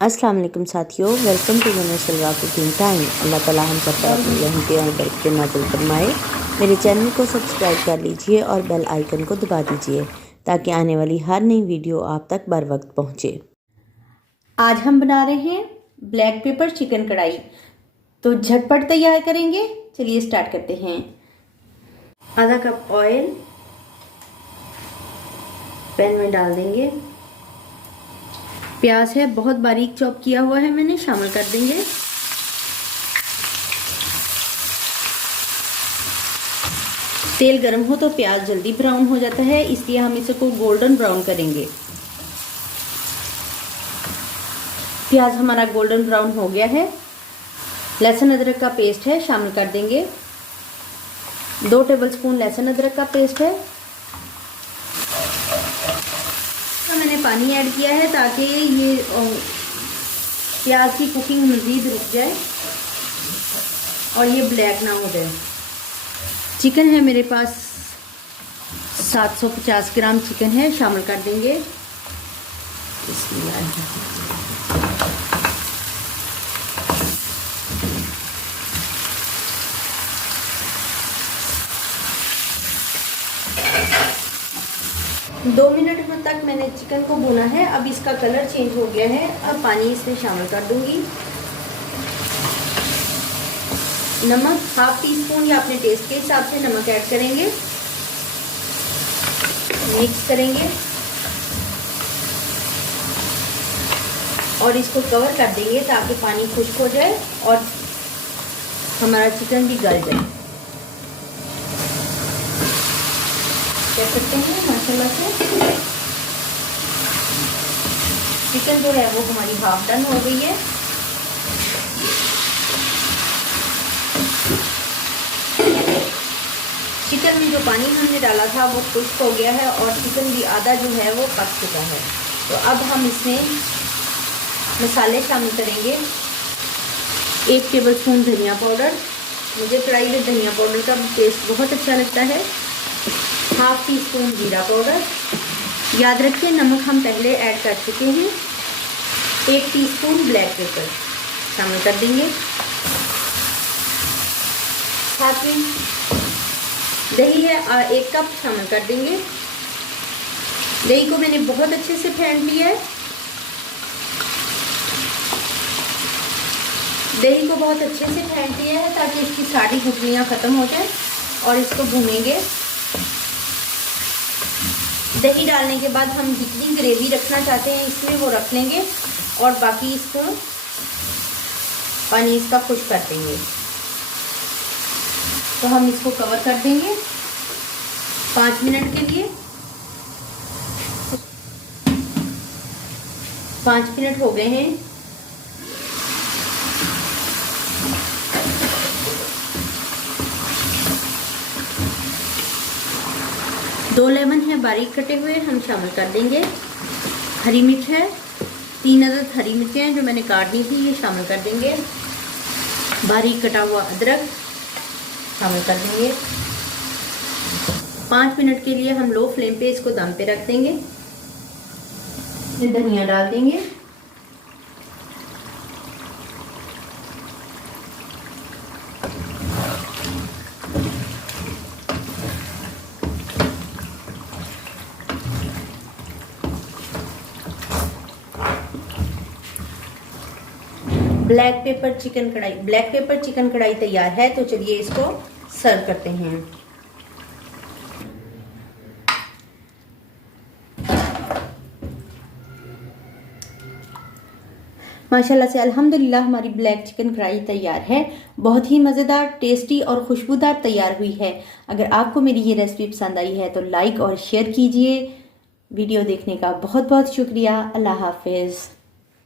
अस्सलाम वालेकुम साथियों, welcome to Manoj Salwa cooking time. अल्लाह ताला हम सब पर अपनी रहमतें और बरकतें नाज़िल फरमाए। मेरे चैनल को सब्सक्राइब कर लीजिए और बेल आइकन को दबा दीजिए ताकि आने वाली हर नई वीडियो आप तक बर वक्त पहुँचे। आज हम बना रहे हैं ब्लैक पेपर चिकन कढ़ाई। तो झटपट तैयार करेंगे, चलिए स्टार्ट करते हैं। आधा कप ऑयल पैन में डाल देंगे। प्याज है बहुत बारीक चॉप किया हुआ है, मैंने शामिल कर देंगे। तेल गर्म हो तो प्याज जल्दी ब्राउन हो जाता है, इसलिए हम इसको गोल्डन ब्राउन करेंगे। प्याज हमारा गोल्डन ब्राउन हो गया है। लहसुन अदरक का पेस्ट है, शामिल कर देंगे। 2 टेबलस्पून लहसुन अदरक का पेस्ट है। मैंने पानी ऐड किया है ताकि ये प्याज की कुकिंग मज़ीद रुक जाए और ये ब्लैक ना हो जाए। चिकन है मेरे पास 750 ग्राम चिकन है, शामिल कर देंगे। दो मिनट तक मैंने चिकन को भुना है। अब इसका कलर चेंज हो गया है। अब पानी इसमें शामिल कर दूंगी। नमक हाफ टी स्पून या अपने टेस्ट के हिसाब से नमक ऐड करेंगे। मिक्स करेंगे और इसको कवर कर देंगे ताकि पानी खुश्क हो जाए और हमारा चिकन भी गल जाए। देख सकते हैं माशाल्लाह से चिकन जो है वो हमारी हाफ डन हो गई है। चिकन में जो पानी हमने डाला था वो खुश्क हो गया है और चिकन भी आधा जो है वो पक चुका है। तो अब हम इसमें मसाले शामिल करेंगे। 1 टेबलस्पून धनिया पाउडर, मुझे कढ़ाई में धनिया पाउडर का टेस्ट बहुत अच्छा लगता है। हाफ टी स्पून जीरा पाउडर, याद रखिए नमक हम पहले ऐड कर चुके हैं। 1 टीस्पून ब्लैक पेपर शामिल कर देंगे। साथ में दही है 1 कप शामिल कर देंगे। दही को मैंने बहुत अच्छे से फेंट लिया है। दही को बहुत अच्छे से फेंट लिया है ताकि इसकी सारी गुठलियाँ ख़त्म हो जाए और इसको भूनेंगे। दही डालने के बाद हम जितनी ग्रेवी रखना चाहते हैं इसमें वो रख लेंगे और बाकी इसको पानी इसका खुश्क कर देंगे। तो हम इसको कवर कर देंगे 5 मिनट के लिए। 5 मिनट हो गए हैं। दो लेमन है बारीक कटे हुए, हम शामिल कर देंगे। हरी मिर्च है 3 अदद हरी मिर्चें हैं जो मैंने काटनी थी, ये शामिल कर देंगे। बारीक कटा हुआ अदरक शामिल कर देंगे। 5 मिनट के लिए हम लो फ्लेम पे इसको दम पे रख देंगे। धनिया डाल देंगे। ब्लैक पेपर चिकन कढ़ाई तैयार है। तो चलिए इसको सर्व करते हैं। माशाल्लाह से अल्हम्दुलिल्लाह हमारी ब्लैक चिकन कढ़ाई तैयार है। बहुत ही मज़ेदार, टेस्टी और खुशबूदार तैयार हुई है। अगर आपको मेरी ये रेसिपी पसंद आई है तो लाइक और शेयर कीजिए। वीडियो देखने का बहुत बहुत शुक्रिया। अल्लाह हाफिज़।